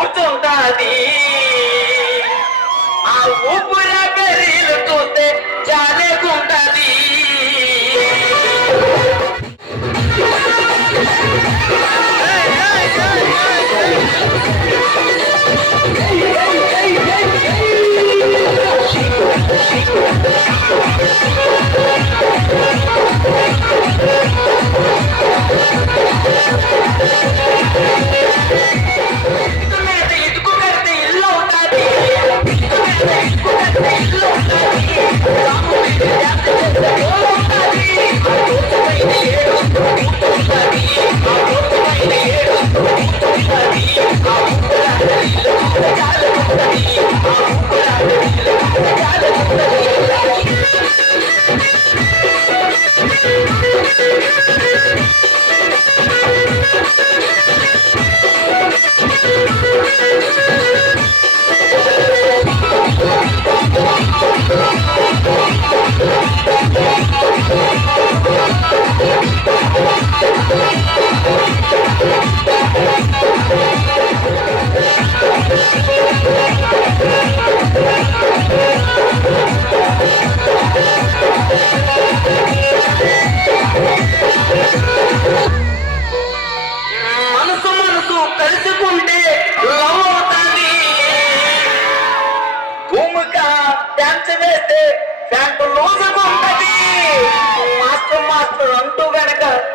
కూర్చుంటాది ఆ ఊపురాక రీలు చూస్తే చాలేకుంటది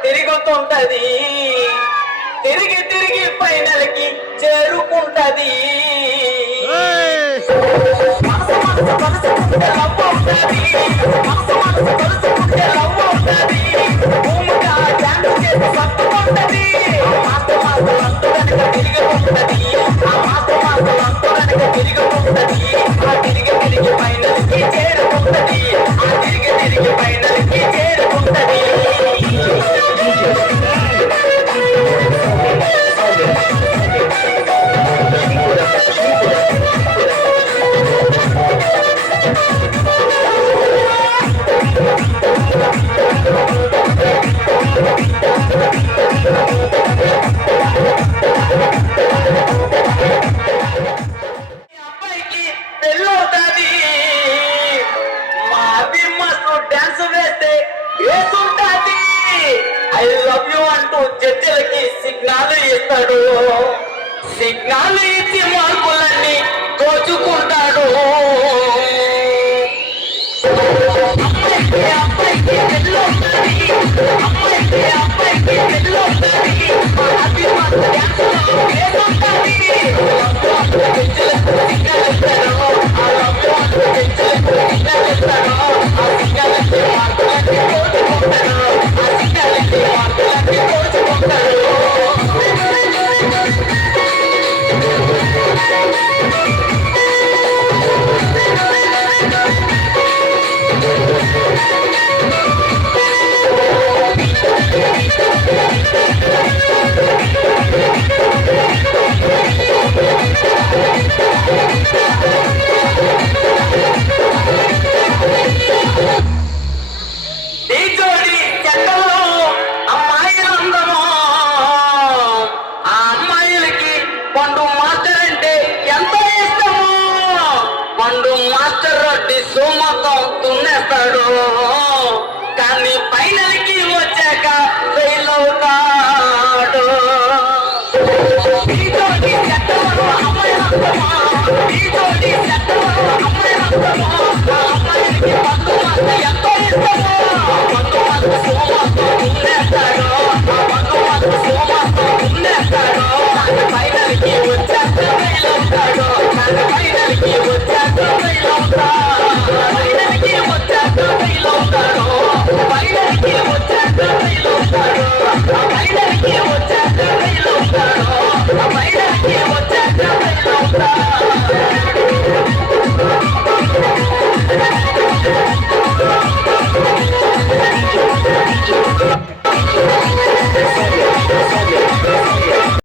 తిరుగుతుంటది తిరిగి తిరిగి ఫైనల్కి చేరుకుంటది మనసు మనసు కలుసుకుంటే లవ్ అవుతుంది మనసు మనసు కలుసుకుంటే లవ్ అవుతుంది భూమిగా డ్యాన్స్ చేసి పట్టుకుంటది మాస్టర్ మాస్టర్ అంటూ కనుక తిరుగుతుంటది ఆ మాస్టర్ మాస్టర్ అంటూ కనుక తిరుగుతుంటది ఆ తిరిగి తిరిగి ఫైనల్కి చేరుకుంటది ఆ తిరిగి తిరిగి ఫైనల్కి చేరుకుంటది జడ్జిలకి సిగ్నల్ ఇస్తాడు సిగ్నల్ ఇచ్చి మార్కులన్నీ దోచుకుంటాడు అబ్బాయికి పెళ్ళొస్తుంది అబ్బాయికి పెళ్ళొస్తుంది మొత్తం తున్నేస్తాడు కానీ ఫైనల్ కి వచ్చాక ఫెయిల్ అవుతాడు